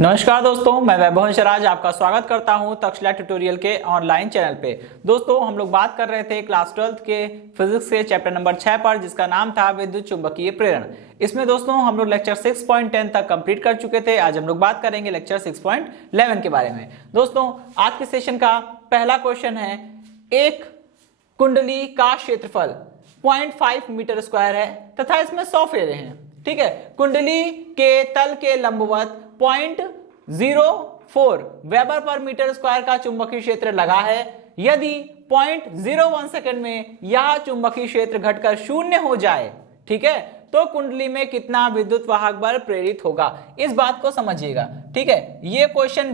नमस्कार दोस्तों, मैं वैभव शराज आपका स्वागत करता हूं तक्षशिला ट्यूटोरियल के ऑनलाइन चैनल पे। दोस्तों, हम लोग बात कर रहे थे क्लास 12th के फिजिक्स के चैप्टर नंबर 6 पर, जिसका नाम था विद्युत चुंबकीय प्रेरण। इसमें दोस्तों हम लोग लेक्चर 6.10 तक कंप्लीट कर चुके थे। आज हम लोग बात करेंगे लेक्चर 6.11 के बारे में। दोस्तों, आज के सेशन का पहला क्वेश्चन है, एक कुंडली का क्षेत्रफल 0.5 मीटर स्क्वायर है तथा इसमें 100 फेरे हैं। ठीक है, कुंडली के तल के लंबवत 0.04 वेबर पर मीटर स्क्वायर का चुंबकीय क्षेत्र लगा है। यदि 0.01 सेकंड में यह चुंबकीय क्षेत्र घटकर शून्य हो जाए, ठीक है, तो कुंडली में कितना विद्युत वाहक बल प्रेरित होगा, इस बात को समझिएगा। ठीक है, ये क्वेश्चन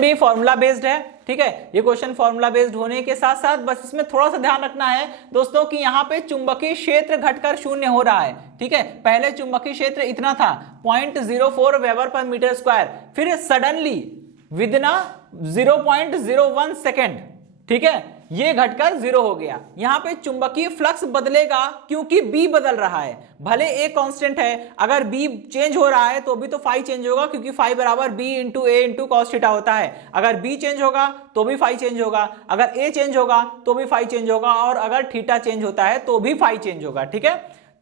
भी फॉर्मूला बेस्ड है। ठीक है, ये क्वेश्चन फॉर्मूला बेस्ड होने के साथ साथ बस इसमें थोड़ा सा ध्यान रखना है दोस्तों कि यहाँ पे चुंबकीय क्षेत्र घटकर शून्य हो रहा है। ठीक है, पहले चुंबकीय क्षेत्र इतना था 0.04 वेबर पर मीटर स्क्वायर, फिर सडनली विदिन 0.01 सेकेंड, ठीक है, ये घटकर 0 हो गया। यहां पे चुंबकीय फ्लक्स बदलेगा क्योंकि B बदल रहा है। भले A कांस्टेंट है, अगर B चेंज हो रहा है तो भी तो फाई चेंज होगा, क्योंकि फाई बराबर B into A into cos theta होता है। अगर B चेंज होगा तो भी फाई चेंज होगा, अगर A चेंज होगा तो भी फाई चेंज होगा, और अगर थीटा चेंज होता है तो भी फाई चेंज होगा। ठीक है,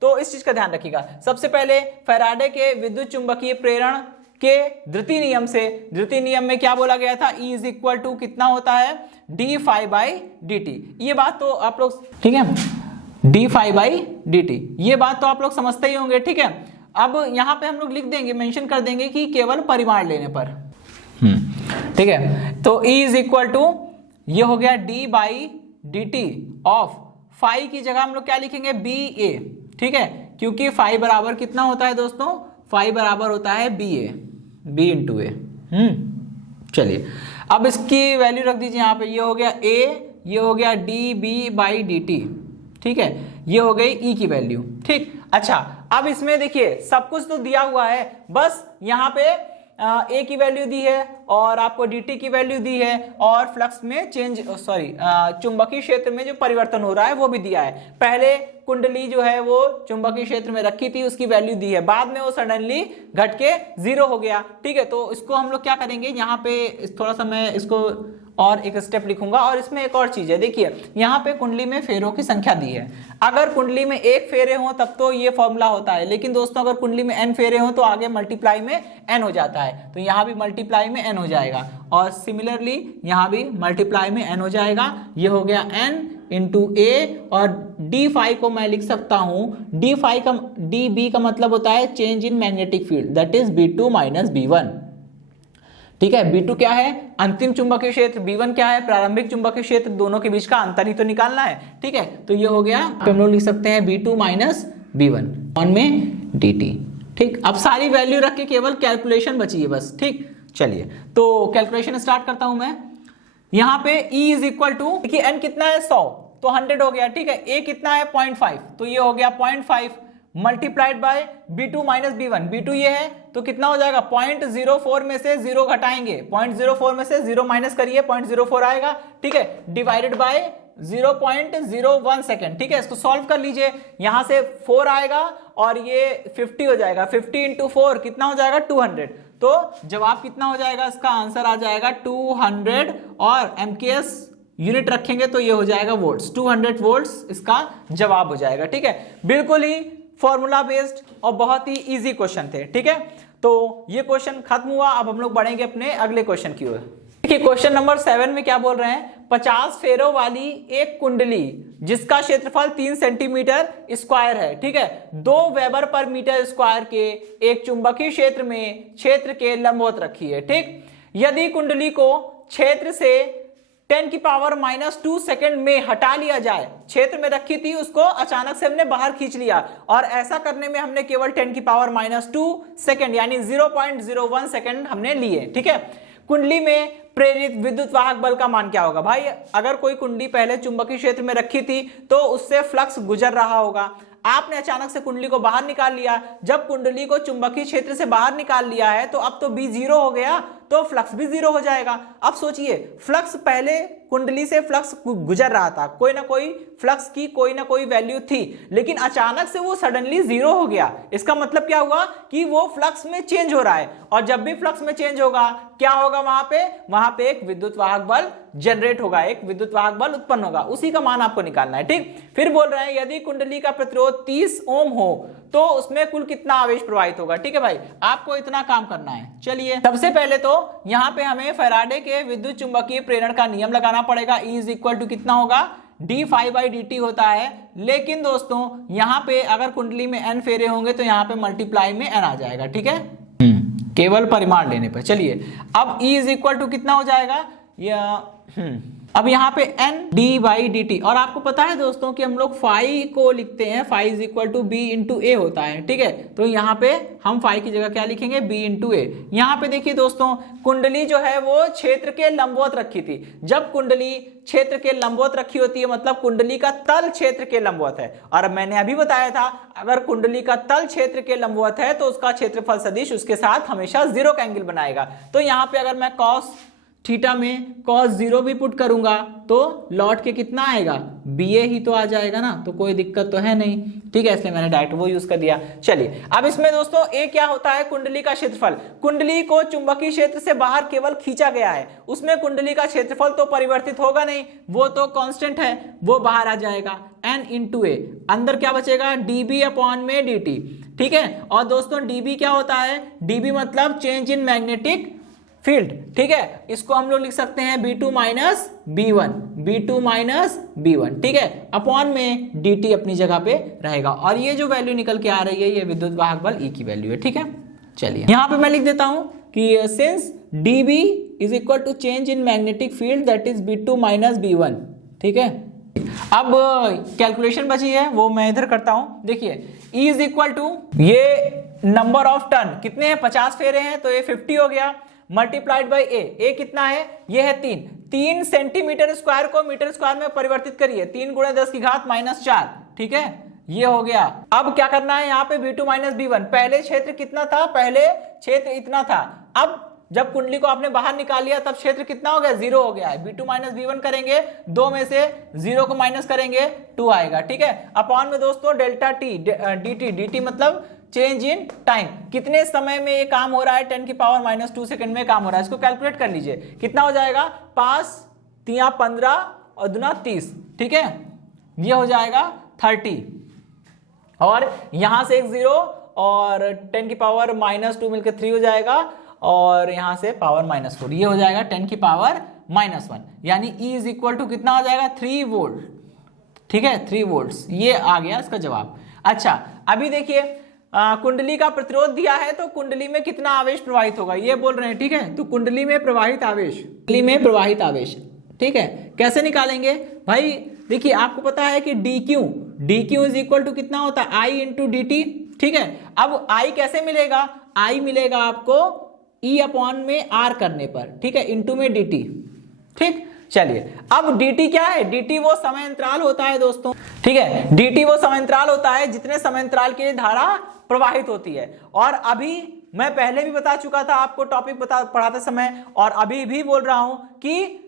तो इस चीज का ध्यान रखिएगा। सबसे पहले फैराडे के विद्युत चुंबकीय प्रेरण के द्वितीय नियम से, द्वितीय नियम में क्या बोला गया था, E इज इक्वल टू कितना होता है, d phi by d t. ये बात तो आप लोग, ठीक है, d phi by d t, ये बात तो आप लोग समझते ही होंगे। ठीक है, अब यहां पे हम लोग लिख देंगे, मेंशन कर देंगे कि केवल परिमाण लेने पर। ठीक है, तो E इज इक्वल टू ये हो गया d by d t of phi की जगह हम लोग क्या लिखेंगे, बी ए। ठीक है, क्योंकि फाई बराबर कितना होता है दोस्तों, फाई बराबर होता है बी ए, बी इंटू ए। चलिए, अब इसकी वैल्यू रख दीजिए यहाँ पे, ये हो गया A, ये हो गया d B by d t. ठीक है, ये हो गई E की वैल्यू। ठीक, अच्छा, अब इसमें देखिए सब कुछ तो दिया हुआ है, बस यहाँ पे A की वैल्यू दी है और आपको dt की वैल्यू दी है, और फ्लक्स में चेंज, चुंबकीय क्षेत्र में जो परिवर्तन हो रहा है वो भी दिया है। पहले कुंडली जो है वो चुंबकीय क्षेत्र में रखी थी, उसकी वैल्यू दी है, बाद में वो सडनली घट के 0 हो गया। ठीक है, तो इसको हम लोग क्या करेंगे, यहाँ पे थोड़ा सा मैं इसको और एक स्टेप लिखूंगा, और इसमें एक और चीज है। देखिए, यहाँ पे कुंडली में फेरों की संख्या दी है। अगर कुंडली में 1 फेरे हो तब तो ये फॉर्मूला होता है, लेकिन दोस्तों अगर कुंडली में n फेरे हो तो आगे मल्टीप्लाई में n हो जाता है, तो यहाँ भी मल्टीप्लाई में n हो जाएगा, और सिमिलरली यहाँ भी मल्टीप्लाई में n हो जाएगा। ये हो गया n इंटू ए, और डी फाई को मैं लिख सकता हूं, डी फाई का डी बी का मतलब होता है change in magnetic field, that is B2 minus B1। ठीक है, B2 क्या है, अंतिम चुंबकीय क्षेत्र, B1 क्या है, प्रारंभिक चुंबकीय क्षेत्र। दोनों के बीच का अंतर ही तो निकालना है। ठीक है, तो ये हो गया, हम लोग लिख सकते हैं B2 माइनस B1 ऑन में dt। ठीक, अब सारी वैल्यू रख के केवल कैलकुलेशन बची है बस। ठीक, चलिए तो कैलकुलेशन स्टार्ट करता हूं मैं। यहां पे E इज इक्वल टू, देखिए n कितना है 100, तो 100 हो गया। ठीक है, A कितना है 0.5, तो ये हो गया 0.5 multiplied by B2 minus B1। B2 ये है तो कितना हो जाएगा, 0.04 में से 0 घटाएंगे, 0.04 में से 0 माइनस करिए, 0.04 आएगा। ठीक है, डिवाइडेड बाय 0.01 सेकेंड। ठीक है, इसको सॉल्व कर लीजिए, यहां से 4 आएगा और ये 50 हो जाएगा, 50 इंटू 4 कितना हो जाएगा, 200। तो जवाब कितना हो जाएगा, इसका आंसर आ जाएगा 200, और MKS यूनिट रखेंगे तो ये हो जाएगा वोल्ट्स, 200 वोल्ट्स इसका जवाब हो जाएगा। ठीक है, बिल्कुल ही फॉर्मूला बेस्ड और बहुत ही इजी क्वेश्चन थे। ठीक है, तो ये क्वेश्चन खत्म हुआ। अब हम लोग बढ़ेंगे अपने अगले क्वेश्चन की ओर। देखिए, क्वेश्चन नंबर 7 में क्या बोल रहे हैं, 50 फेरों वाली एक कुंडली जिसका क्षेत्रफल 3 सेंटीमीटर स्क्वायर है। ठीक है, 2 वेबर पर मीटर स्क्वायर के एक चुंबकीय क्षेत्र में क्षेत्र के लंबवत रखी है। ठीक, यदि कुंडली को क्षेत्र से 10 की पावर -2 सेकंड में हटा लिया जाए, क्षेत्र में रखी थी उसको अचानक से हमने बाहर खींच लिया, और ऐसा करने में हमने केवल 10 की पावर -2 सेकंड यानी 0.01 सेकंड हमने लिए। ठीक है, कुंडली में प्रेरित विद्युत वाहक बल का मान क्या होगा। भाई, अगर कोई कुंडली पहले चुंबकीय क्षेत्र में रखी थी तो उससे फ्लक्स गुजर रहा होगा, आपने अचानक से कुंडली को बाहर निकाल लिया। जब कुंडली को चुंबकीय क्षेत्र से बाहर निकाल लिया है तो अब तो B 0 हो गया, तो फ्लक्स भी जीरो हो जाएगा। अब सोचिए, फ्लक्स पहले कुंडली से फ्लक्स गुजर रहा था, कोई ना कोई फ्लक्स की कोई ना कोई वैल्यू थी, लेकिन अचानक से वो सडनली जीरो हो गया। इसका मतलब क्या हुआ कि वो फ्लक्स में चेंज हो रहा है, और जब भी फ्लक्स में चेंज होगा क्या होगा, वहां पे एक विद्युत वाहक बल जनरेट होगा, एक विद्युत वाहक बल उत्पन्न होगा। उसी का मान आपको निकालना है। ठीक, फिर बोल रहे हैं यदि कुंडली का प्रतिरोध 30 ओम हो तो उसमें कुल कितना आवेश प्रवाहित होगा। ठीक है भाई, आपको इतना काम करना है। चलिए, सबसे पहले तो यहां पे हमें फैराडे के विद्युत चुंबकीय प्रेरण का नियम लगाना पड़ेगा। E इज इक्वल टू कितना होगा, d∅dt होता है। लेकिन दोस्तों यहां पे अगर कुंडली में n फेरे होंगे तो यहां पे मल्टीप्लाई में n आ जाएगा। ठीक है, केवल परिमाण लेने पर। चलिए, अब E इज इक्वल टू कितना हो जाएगा, अब यहाँ पे n d/dt, और आपको पता है दोस्तों कि हम लोग फाई को लिखते हैं, phi is equal to b into a होता है। ठीक है, तो यहाँ पे हम फाई की जगह क्या लिखेंगे, b इंटू ए। यहाँ पे देखिए दोस्तों, कुंडली जो है वो क्षेत्र के लंबवत रखी थी। जब कुंडली क्षेत्र के लंबवत रखी होती है मतलब कुंडली का तल क्षेत्र के लंबवत है। और मैंने अभी बताया था अगर कुंडली का तल क्षेत्र के लंबवत है तो उसका क्षेत्रफल सदिश उसके साथ हमेशा जीरो का एंगल बनाएगा। तो यहाँ पे अगर मैं कॉस थीटा में cos 0 भी पुट करूंगा तो लौट के कितना आएगा, BA ही तो आ जाएगा ना, तो कोई दिक्कत तो है नहीं। ठीक है, इसलिए मैंने डायरेक्ट वो यूज कर दिया। चलिए, अब इसमें दोस्तों A क्या होता है, कुंडली का क्षेत्रफल। कुंडली को चुंबकीय क्षेत्र से बाहर केवल खींचा गया है, उसमें कुंडली का क्षेत्रफल तो परिवर्तित होगा नहीं, वो तो कांस्टेंट है, वो बाहर आ जाएगा। N इंटू ए, अंदर क्या बचेगा, dB/dt। ठीक है, और दोस्तों dB क्या होता है, dB मतलब चेंज इन मैग्नेटिक फील्ड। ठीक है, इसको हम लोग लिख सकते हैं B2 minus B1, B2 minus B1। ठीक है, अपॉन में dt अपनी जगह पे रहेगा, और ये जो वैल्यू निकल के आ रही है ये विद्युत वाहक बल E की वैल्यू है। ठीक है, चलिए यहां पे मैं लिख देता हूं कि since dB is equal to change in magnetic field that is B2 minus B1। ठीक है, अब कैलकुलेशन बची है वो मैं इधर करता हूं। देखिए, E इज इक्वल टू ये नंबर ऑफ टर्न कितने हैं, 50 फेरे हैं, तो ये 50 हो गया, मल्टीप्लाइड बाई ए कितना है, ये है 3 सेंटीमीटर स्क्वायर को मीटर स्क्वायर में परिवर्तित करिए, 3 × 10⁻⁴। ठीक है, ये हो गया। अब क्या करना है, यहाँ पे B2 माइनस B1, पहले क्षेत्र कितना था, पहले क्षेत्र इतना था, अब जब कुंडली को आपने बाहर निकाल लिया तब क्षेत्र कितना हो गया, 0 हो गया है। B2 माइनस B1 करेंगे, 2 में से 0 को माइनस करेंगे 2 आएगा। ठीक है, अपॉन में दोस्तों डेल्टा टी dt मतलब चेंज इन टाइम, कितने समय में ये काम हो रहा है, 10⁻⁻² सेकंड में काम हो रहा है। इसको कैलकुलेट कर लीजिए, कितना हो जाएगा, 5 × 15 और 2 30। ठीक है, ये हो जाएगा 30, और यहां से एक 0 और 10⁻⁻² मिलकर 3 हो जाएगा, और यहां से पावर -4, ये हो जाएगा 10⁻⁻1, यानी E इज इक्वल टू कितना हो जाएगा, 3 वोल्ट। ठीक है, 3 वोल्ट, ये आ गया इसका जवाब। अच्छा, अभी देखिए कुंडली का प्रतिरोध दिया है तो कुंडली में कितना आवेश प्रवाहित होगा ये बोल रहे हैं। ठीक है, तो कुंडली में प्रवाहित आवेश, ठीक है, कैसे निकालेंगे भाई, देखिए आपको पता है कि dq इज इक्वल टू कितना होता है, I इंटू dt। ठीक है, अब I कैसे मिलेगा, I मिलेगा आपको E अपॉन में R करने पर। ठीक है, इंटू में dt। ठीक, चलिए, अब dt क्या है, dt वो समय अंतराल होता है दोस्तों। ठीक है, dt वो समय अंतराल होता है जितने समय अंतराल के लिए धारा प्रवाहित होती है। और अभी मैं पहले भी बता चुका था आपको टॉपिक पढ़ाते समय, और अभी भी बोल रहा हूं कि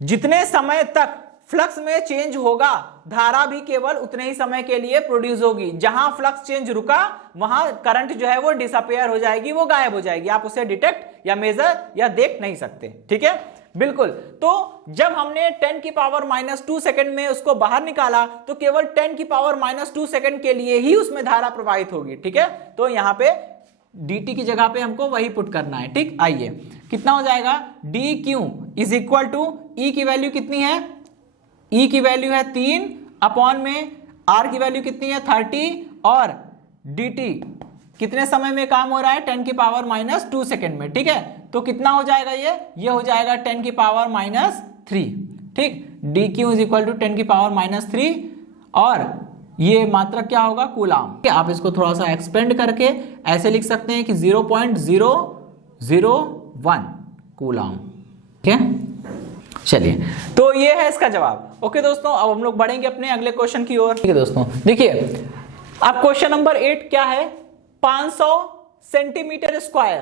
जितने समय तक फ्लक्स में चेंज होगा धारा भी केवल उतने ही समय के लिए प्रोड्यूस होगी। जहां फ्लक्स चेंज रुका वहां करंट जो है वो डिसअपियर हो जाएगी, वो गायब हो जाएगी, आप उसे डिटेक्ट या मेजर या देख नहीं सकते। ठीक है, बिल्कुल। तो जब हमने 10⁻⁻² सेकंड में उसको बाहर निकाला तो केवल 10⁻⁻² सेकंड के लिए ही उसमें धारा प्रवाहित होगी। ठीक है, तो यहां पे dt की जगह पे हमको वही पुट करना है। ठीक, आइए कितना हो जाएगा, dq is equal to E की वैल्यू कितनी है, E की वैल्यू है 3 अपॉन में R की वैल्यू कितनी है 30, और dt कितने समय में काम हो रहा है, 10⁻⁻² सेकंड में। ठीक है, तो कितना हो जाएगा, ये हो जाएगा 10⁻⁻3। ठीक, dq इज इक्वल टू 10⁻⁻3, और ये मात्रक क्या होगा, कूलाम। आप इसको थोड़ा सा एक्सपेंड करके ऐसे लिख सकते हैं कि 0.001 कूलाम। ठीक है, चलिए, तो ये है इसका जवाब। ओके दोस्तों, अब हम लोग बढ़ेंगे अपने अगले क्वेश्चन की ओर। ठीक है दोस्तों, देखिए अब क्वेश्चन नंबर 8 क्या है, 500 सेंटीमीटर स्क्वायर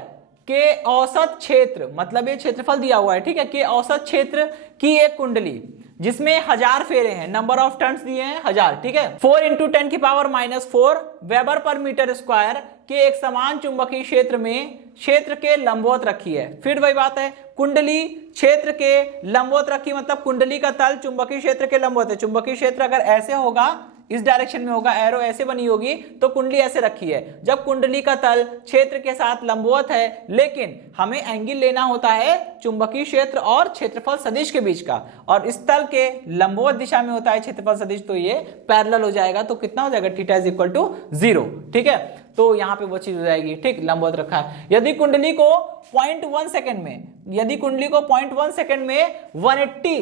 के औसत क्षेत्र, मतलब ये क्षेत्रफल दिया हुआ है, ठीक है, के औसत क्षेत्र की एक कुंडली जिसमें 1000 फेरे हैं, नंबर ऑफ टर्न्स दिए हैं 1000, ठीक है, 4 × 10⁻⁴ वेबर पर मीटर स्क्वायर के एक समान चुंबकीय क्षेत्र में क्षेत्र के लंबवत रखी है। फिर वही बात है, कुंडली क्षेत्र के लंबवत रखी, मतलब कुंडली का तल चुंबकीय क्षेत्र के लंबवत है। चुंबकीय क्षेत्र अगर ऐसे होगा, इस डायरेक्शन में होगा, एरो ऐसे बनी होगी, तो कुंडली ऐसे रखी है। जब कुंडली का तल क्षेत्र के साथ लंबवत है, लेकिन हमें एंगल लेना होता है चुंबकीय क्षेत्र और क्षेत्रफल सदिश के बीच का, और इस तल के लंबवत दिशा में होता है क्षेत्रफल सदिश, तो ये पैरेलल हो जाएगा। तो कितना हो जाएगा, थीटा इज इक्वल टू 0, ठीक है। तो यहाँ पे वो चीज हो जाएगी, ठीक, लंबवत रखा है। यदि कुंडली को 0.1 सेकंड में, यदि कुंडली को 0.1 सेकंड में 180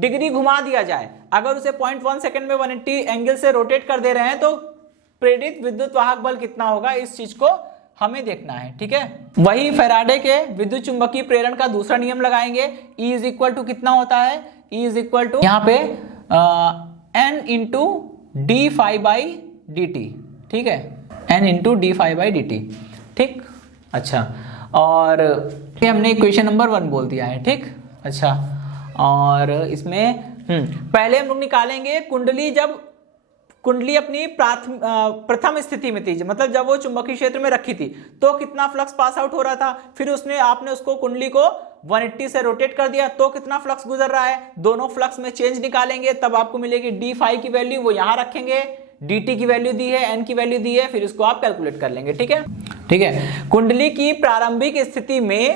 डिग्री घुमा दिया जाए, अगर उसे 0.1 सेकंड में 180 एंगल से रोटेट कर दे रहे हैं, तो प्रेरित विद्युत वाहक बल कितना होगा, इस चीज को हमें देखना है, ठीक है। वही फैराडे के विद्युत चुंबकीय प्रेरण का दूसरा नियम लगाएंगे। E इज इक्वल टू कितना होता है, E इज इक्वल टू यहाँ पे N × d∅dt, ठीक है, N × d∅dt, ठीक। अच्छा, और हमने इक्वेशन नंबर 1 बोल दिया है, ठीक। अच्छा, और इसमें पहले हम लोग निकालेंगे कुंडली, जब कुंडली अपनी प्रथम स्थिति में थी, मतलब जब वो चुंबकीय क्षेत्र में रखी थी, तो कितना फ्लक्स पास आउट हो रहा था। फिर आपने उसको कुंडली को 180 से रोटेट कर दिया, तो कितना फ्लक्स गुजर रहा है। दोनों फ्लक्स में चेंज निकालेंगे, तब आपको मिलेगी d∅ की वैल्यू, वो यहां रखेंगे, dt की वैल्यू दी है, n की वैल्यू दी है, फिर इसको आप कैलकुलेट कर लेंगे, ठीक है, ठीक है। कुंडली की प्रारंभिक स्थिति में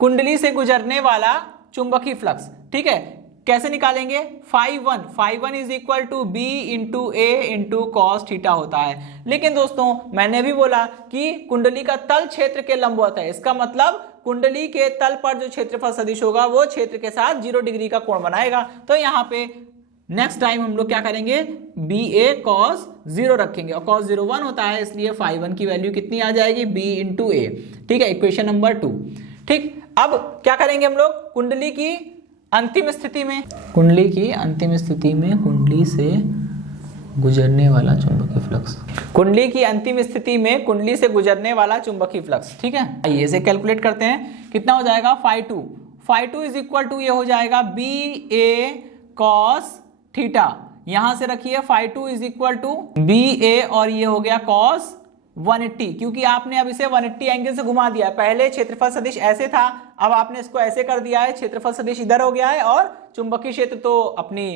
कुंडली से गुजरने वाला चुंबकीय फ्लक्स, ठीक है, कैसे निकालेंगे, ∅1 is equal to B × A × cos theta होता है। लेकिन दोस्तों मैंने भी बोला कि कुंडली का तल क्षेत्र के लंबवत है, इसका मतलब कुंडली के तल पर जो क्षेत्रफल सदिश होगा वो क्षेत्र के साथ 0 डिग्री का कोण बनाएगा। तो यहाँ पे नेक्स्ट टाइम हम लोग क्या करेंगे, BA cos 0 रखेंगे, और cos 0 1 होता है, इसलिए ∅1 की वैल्यू कितनी आ जाएगी, B × A, ठीक है, इक्वेशन नंबर 2, ठीक। अब क्या करेंगे हम लोग, कुंडली की अंतिम स्थिति में, कुंडली की अंतिम स्थिति में कुंडली से गुजरने वाला चुंबकीय फ्लक्स, कुंडली की अंतिम स्थिति में कुंडली से गुजरने वाला चुंबकीय फ्लक्स, ठीक है। आइए इसे कैलकुलेट करते हैं, कितना हो जाएगा, ∅2 इज इक्वल टू ये हो जाएगा BA cos थीटा, यहां से रखिए ∅2 इज इक्वल टू BA, और ये हो गया cos 180, क्योंकि आपने अब इसे 180 एंगल से घुमा दिया है। पहले क्षेत्रफल सदिश ऐसे था, अब आपने इसको ऐसे कर दिया है, क्षेत्रफल सदिश इधर हो गया है, और चुंबकीय क्षेत्र तो अपनी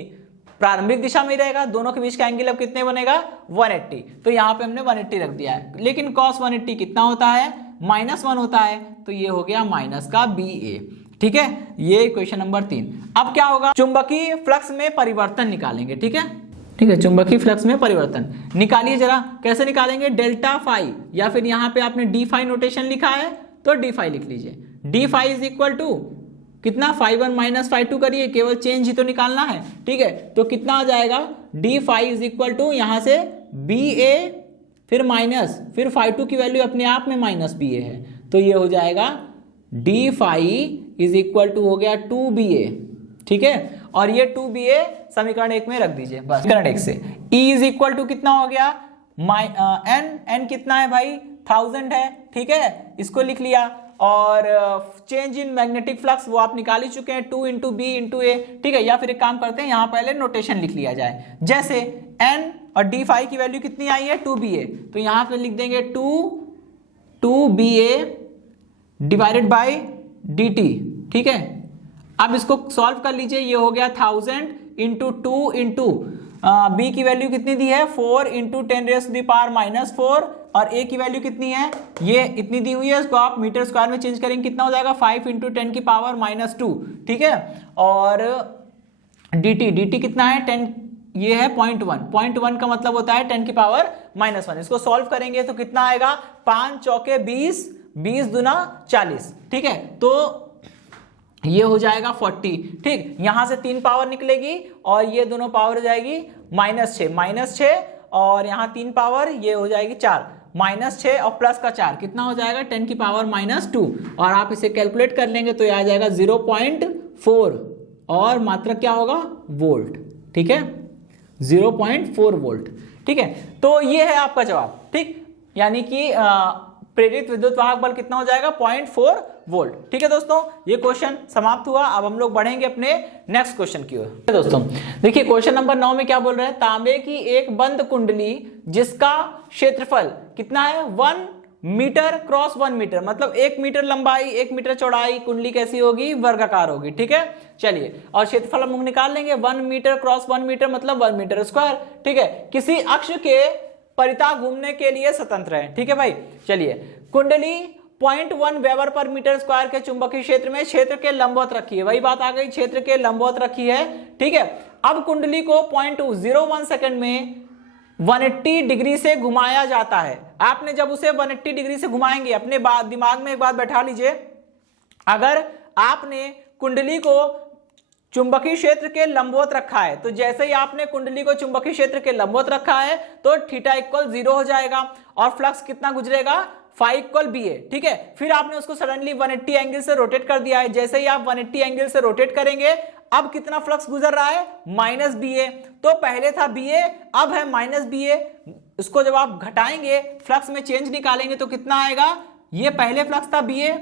प्रारंभिक दिशा में रहेगा। दोनों के बीच का एंगल अब कितने बनेगा, 180, तो यहाँ पे हमने 180 रख दिया है। लेकिन cos 180 कितना होता है, -1 होता है, तो ये हो गया माइनस का BA, ठीक है, ये इक्वेशन नंबर 3। अब क्या होगा, चुंबकीय फ्लक्स में परिवर्तन निकालेंगे, ठीक है, ठीक है, चुंबकीय फ्लक्स में परिवर्तन निकालिए जरा, कैसे निकालेंगे, ∆φ, या फिर यहाँ पे आपने d∅ नोटेशन लिखा है तो d∅ लिख लीजिए। d∅ इज इक्वल टू कितना, ∅1 - ∅2 करिए, केवल चेंज ही तो निकालना है, ठीक है। तो कितना आ जाएगा, d∅ इज इक्वल टू यहाँ से BA, फिर माइनस, फिर ∅2 की वैल्यू अपने आप में -BA है, तो ये हो जाएगा d∅ इज इक्वल टू हो गया 2BA, ठीक है, और ये 2BA समीकरण 1 में रख दीजिए, बस समीकरण 1 से। E इज इक्वल टू कितना हो गया, n कितना है भाई, 1000 है, ठीक है, इसको लिख लिया। और चेंज इन मैग्नेटिक फ्लक्स वो आप निकाल ही चुके हैं, 2 × B × A, ठीक है। या फिर एक काम करते हैं, यहाँ पहले नोटेशन लिख लिया जाए, जैसे n और d∅ की वैल्यू कितनी आई है, 2BA, तो यहाँ पे लिख देंगे 2BA डिवाइडेड बाई dt, ठीक है। अब इसको सॉल्व कर लीजिए, ये हो गया 1000 × 2 × B की वैल्यू कितनी दी है, 4 × 10⁻⁻⁴, और A की वैल्यू कितनी है, ये इतनी दी हुई है, इसको आप मीटर स्क्वायर में चेंज करेंगे, कितना हो जाएगा, 5 × 10⁻⁻2, ठीक है। और dt कितना है, 10, ये है 0.1 का मतलब होता है 10⁻⁻1, इसको सॉल्व करेंगे तो कितना आएगा, 5 चौके 20, 20 दूना 40, ठीक है, तो ये हो जाएगा 40, ठीक। यहां से 3 पावर निकलेगी और ये दोनों पावर हो जाएगी -6, और यहाँ 3 पावर, ये हो जाएगी 4, -6 और प्लस का 4 कितना हो जाएगा, 10⁻⁻2, और आप इसे कैलकुलेट कर लेंगे तो ये आ जाएगा 0.4, और मात्रक क्या होगा, वोल्ट, ठीक है, 0.4 वोल्ट, ठीक है। तो ये है आपका जवाब, ठीक, यानी कि प्रेरित विद्युत वाहक बल कितना हो जाएगा 0.4 वोल्ट। ठीक है दोस्तों, ये क्वेश्चन समाप्त हुआ। अब हम लोग बढ़ेंगे अपने नेक्स्ट क्वेश्चन की ओर। दोस्तों देखिए क्वेश्चन नंबर 9 में क्या बोल रहे हैं, तांबे की एक बंद कुंडली जिसका क्षेत्रफल कितना है 1 मीटर क्रॉस 1 मीटर, मतलब 1 मीटर लंबाई 1 मीटर चौड़ाई, कुंडली कैसी होगी वर्गाकार होगी। ठीक है, चलिए, और क्षेत्रफल हम लोग निकाल लेंगे 1 मीटर क्रॉस 1 मीटर मतलब 1 मीटर स्क्वायर। ठीक है, किसी अक्ष के परिता घूमने के लिए स्वतंत्र है। ठीक है भाई, चलिए, कुंडली 0.1 वेबर पर मीटर स्क्वायर के चुंबकीय क्षेत्र में क्षेत्र के लंबवत रखी है। वही बात आ गई, क्षेत्र के लंबवत रखी है। ठीक है, अब कुंडली को 0.01 सेकंड में 180 डिग्री से घुमाया जाता है। आपने जब उसे 180 डिग्री से घुमाएंगे, अपने दिमाग में एक बात बैठा लीजिए, अगर आपने कुंडली को चुंबकीय क्षेत्र के लंबवत रखा है, तो जैसे ही आपने कुंडली को चुंबकीय क्षेत्र के लंबवत रखा है तो थीटा इक्वल 0 हो जाएगा और फ्लक्स कितना गुजरेगा फाई इक्वल बी ए। ठीक है, फिर आपने उसको सडनली 180 एंगल से रोटेट कर दिया है। जैसे ही आप 180 एंगल से रोटेट करेंगे, अब कितना फ्लक्स गुजर रहा है माइनस बी ए। तो पहले था बी ए, अब है माइनस बी ए। इसको जब आप घटाएंगे, फ्लक्स में चेंज निकालेंगे तो कितना आएगा, ये पहले फ्लक्स था बी ए,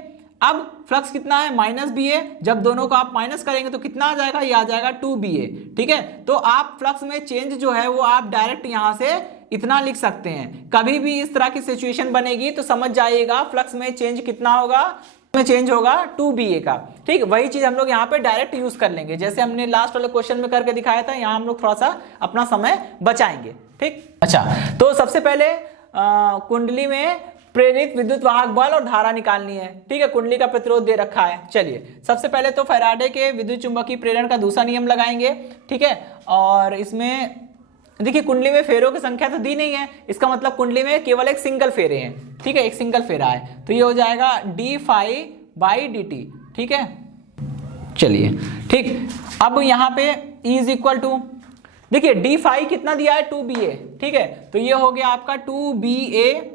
अब फ्लक्स कितना है माइनस बी ए। जब दोनों को आप माइनस करेंगे तो कितना आ जाएगा, ये आ जाएगा 2ba। ठीक है, तो आप फ्लक्स में चेंज जो है वो आप डायरेक्ट यहां से इतना लिख सकते हैं। कभी भी इस तरह की सिचुएशन बनेगी तो समझ जाइएगा फ्लक्स में चेंज कितना होगा, में चेंज होगा 2ba का। ठीक, वही चीज हम लोग यहाँ पे डायरेक्ट यूज कर लेंगे, जैसे हमने लास्ट वाले क्वेश्चन में करके दिखाया था। यहाँ हम लोग थोड़ा सा अपना समय बचाएंगे। ठीक, अच्छा, तो सबसे पहले कुंडली में प्रेरित विद्युत वाहक बल और धारा निकालनी है। ठीक है, कुंडली का प्रतिरोध दे रखा है। चलिए, सबसे पहले तो फैराडे के विद्युत चुंबकीय प्रेरण का दूसरा नियम लगाएंगे। ठीक है, और इसमें देखिए कुंडली में फेरों की संख्या तो दी नहीं है, इसका मतलब कुंडली में केवल एक सिंगल फेरे हैं। ठीक है, एक सिंगल फेरा है, तो ये हो जाएगा d phi by d t. ठीक है, चलिए, ठीक, अब यहाँ पे E इज इक्वल टू, देखिए डी फाई कितना दिया है 2ba। ठीक है, तो ये हो गया आपका 2ba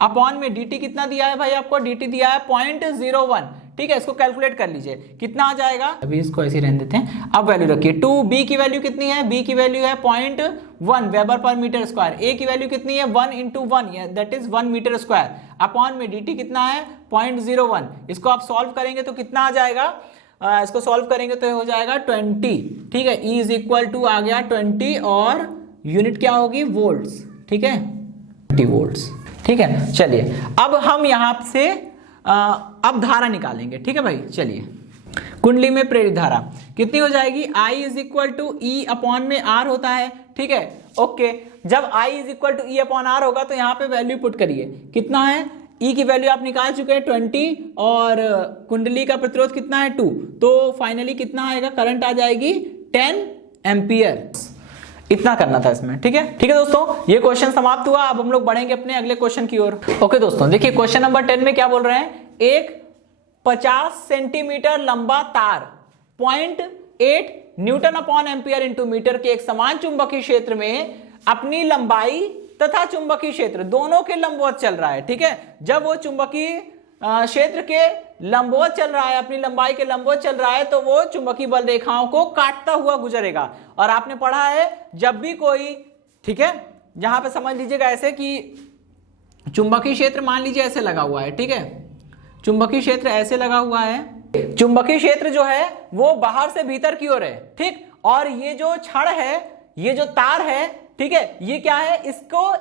अपॉन में dt कितना दिया है भाई, आपको dt दिया है 0.01। ठीक है, इसको कैलकुलेट कर लीजिए कितना आ जाएगा। अभी इसको ऐसे रहने देते हैं, अब वैल्यू रखिए। 2b की वैल्यू कितनी है, b की वैल्यू है 0.1 weber per metre square, a की वैल्यू कितनी है 1 × 1 that is 1 metre square, upon में dt कितना है 0.01। इसको आप सॉल्व करेंगे तो कितना आ जाएगा, इसको सॉल्व करेंगे तो हो जाएगा 20। ठीक है, E इज इक्वल टू आ गया 20 और यूनिट क्या होगी वोल्ट्स। ठीक है, 20 वोल्ट्स। ठीक है, चलिए, अब हम यहां से अब धारा निकालेंगे। ठीक है भाई, चलिए, कुंडली में प्रेरित धारा कितनी हो जाएगी, I is equal to E upon में R होता है। ठीक है, ओके, जब I is equal to E upon R होगा तो यहाँ पे वैल्यू पुट करिए, कितना है E की वैल्यू आप निकाल चुके हैं 20 और कुंडली का प्रतिरोध कितना है 2, तो फाइनली कितना आएगा, करंट आ जाएगी 10 एम्पियर। इतना करना था इसमें। ठीक है, ठीक है दोस्तों, ये क्वेश्चन समाप्त हुआ। अब हम लोग बढ़ेंगे अपने अगले क्वेश्चन की ओर। ओके दोस्तों, देखिए क्वेश्चन नंबर 10 में क्या बोल रहे हैं, एक 50 सेंटीमीटर लंबा तार 0.8 newton upon ampere into metre के एक समान चुंबकीय क्षेत्र में अपनी लंबाई तथा चुंबकीय क्षेत्र दोनों के लंबवत चल रहा है। ठीक है, जब वो चुंबकीय क्षेत्र के लंबवत चल रहा है, अपनी लंबाई के लंबवत चल रहा है, तो वो चुंबकीय बल रेखाओं को काटता हुआ गुजरेगा। और आपने पढ़ा है जब भी कोई, ठीक है, यहां पे समझ लीजिएगा ऐसे कि चुंबकीय क्षेत्र मान लीजिए ऐसे लगा हुआ है। ठीक है, चुंबकीय क्षेत्र ऐसे लगा हुआ है, चुंबकीय क्षेत्र जो है वो बाहर से भीतर की ओर है। ठीक, और ये जो छड़ है, ये जो तार है, ठीक है, ये क्या है,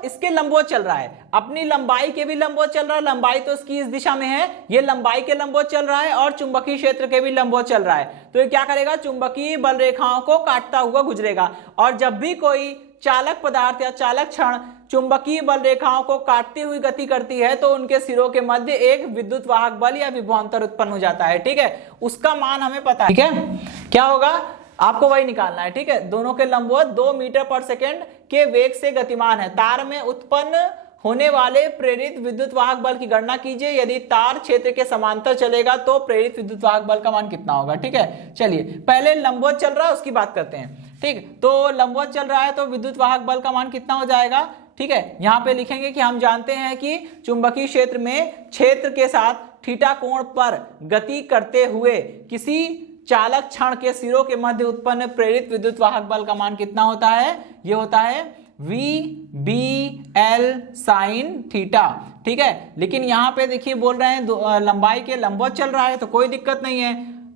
इसके लंबवत चल रहा है, अपनी लंबाई के भी लंबवत चल रहा है, लंबाई तो इसकी इस दिशा में है, ये लंबाई के लंबवत चल रहा है और चुंबकीय क्षेत्र के भी लंबवत चल रहा है। तो ये क्या करेगा, चुंबकीय बल रेखाओं को काटता हुआ गुजरेगा। और जब भी कोई चालक पदार्थ या चालक क्षण चुंबकीय बल रेखाओं को काटती हुई गति करती है तो उनके सिरों के मध्य एक विद्युत वाहक बल या विभवांतर उत्पन्न हो जाता है। ठीक है, उसका मान हमें पता है। ठीक है, क्या होगा, आपको वही निकालना है। ठीक है, दोनों के लंबवत 2 मीटर पर सेकेंड के वेग से गतिमान है। तार में उत्पन्न होने वाले प्रेरित विद्युत वाहक बल की गणना कीजिए। यदि तार क्षेत्र के समांतर चलेगा तो प्रेरित विद्युत वाहक बल का मान कितना होगा। ठीक है, चलिए पहले लंबवत चल रहा है उसकी बात करते हैं। ठीक, तो लंबवत चल रहा है तो विद्युत वाहक बल का मान कितना हो जाएगा। ठीक है, यहाँ पे लिखेंगे कि हम जानते हैं कि चुंबकीय क्षेत्र में क्षेत्र के साथ थीटा कोण पर गति करते हुए किसी चालक क्षण के सिरों के मध्य उत्पन्न प्रेरित विद्युत वाहक बल का मान कितना होता है, ये होता है VBL साइन थीटा, ठीक है। लेकिन यहाँ पे देखिए बोल रहे हैं लंबाई के लंबवत चल रहा है तो कोई दिक्कत नहीं है,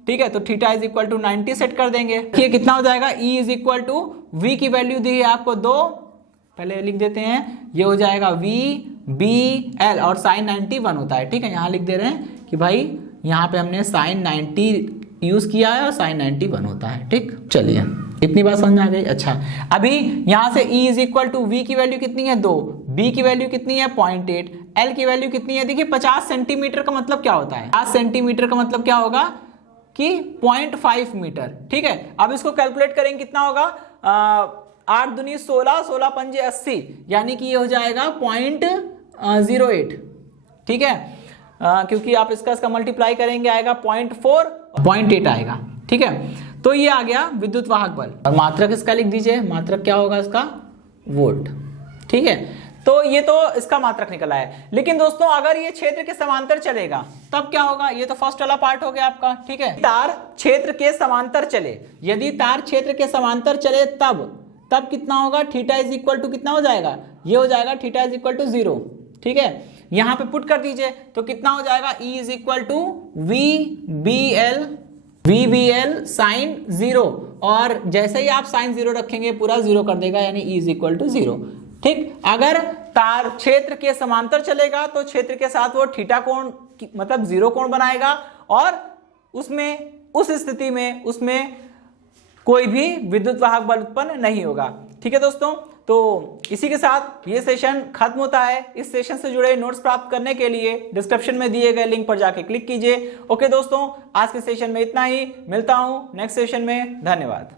ठीक है। तो theta is equal to 90 set कर देंगे। ये कितना हो जाएगा, E is equal to V की वैल्यू दी है आपको 2, पहले लिख देते हैं, ये हो जाएगा VBL और साइन 90 1 होता है, ठीक है। यहाँ लिख दे रहे हैं कि भाई यहाँ पे हमने साइन 90 यूज किया है और साइन 90 1 होता है, ठीक। चलिए इतनी बात समझ आ गई। अच्छा अभी यहाँ से E is equal to V की वैल्यू कितनी है 2, B की वैल्यू कितनी है 0.8, L की वैल्यू कितनी है, देखिए 50 सेंटीमीटर का मतलब क्या होता है, 50 सेंटीमीटर का मतलब क्या होगा कि 0.5 मीटर, ठीक है। अब इसको कैलकुलेट करेंगे कितना होगा, 8 दूनी 16, 16 पंजे 80, यानी कि ये हो जाएगा 0.08, ठीक है। क्योंकि आप इसका मल्टीप्लाई करेंगे आएगा 0.4, 0.8 आएगा, ठीक है। तो ये आ गया विद्युत वाहक बल। और मात्रक इसका लिख दीजिए, मात्रक क्या होगा इसका, वोल्ट, ठीक है। तो ये तो इसका मात्रक निकला है। लेकिन दोस्तों अगर ये क्षेत्र के समांतर चलेगा तब क्या होगा, ये तो फर्स्ट वाला पार्ट हो गया आपका, ठीक है। तार क्षेत्र के समांतर चले, यदि तार क्षेत्र के समांतर चले तब कितना होगा, थीटा इज इक्वल टू कितना हो जाएगा, ये हो जाएगा थीटा इज इक्वल टू 0, ठीक है। यहां पे पुट कर दीजिए तो कितना हो जाएगा, E is equal to VBL sine 0, और जैसे ही आप साइन 0 रखेंगे पूरा 0 कर देगा, यानी E इज इक्वल टू 0, ठीक। अगर तार क्षेत्र के समांतर चलेगा तो क्षेत्र के साथ वो थीटा कोण मतलब 0 कोण बनाएगा, और उस स्थिति में उसमें कोई भी विद्युत वाहक बल उत्पन्न नहीं होगा, ठीक है दोस्तों। तो इसी के साथ ये सेशन खत्म होता है। इस सेशन से जुड़े नोट्स प्राप्त करने के लिए डिस्क्रिप्शन में दिए गए लिंक पर जाके क्लिक कीजिए। ओके दोस्तों, आज के सेशन में इतना ही, मिलता हूं नेक्स्ट सेशन में, धन्यवाद।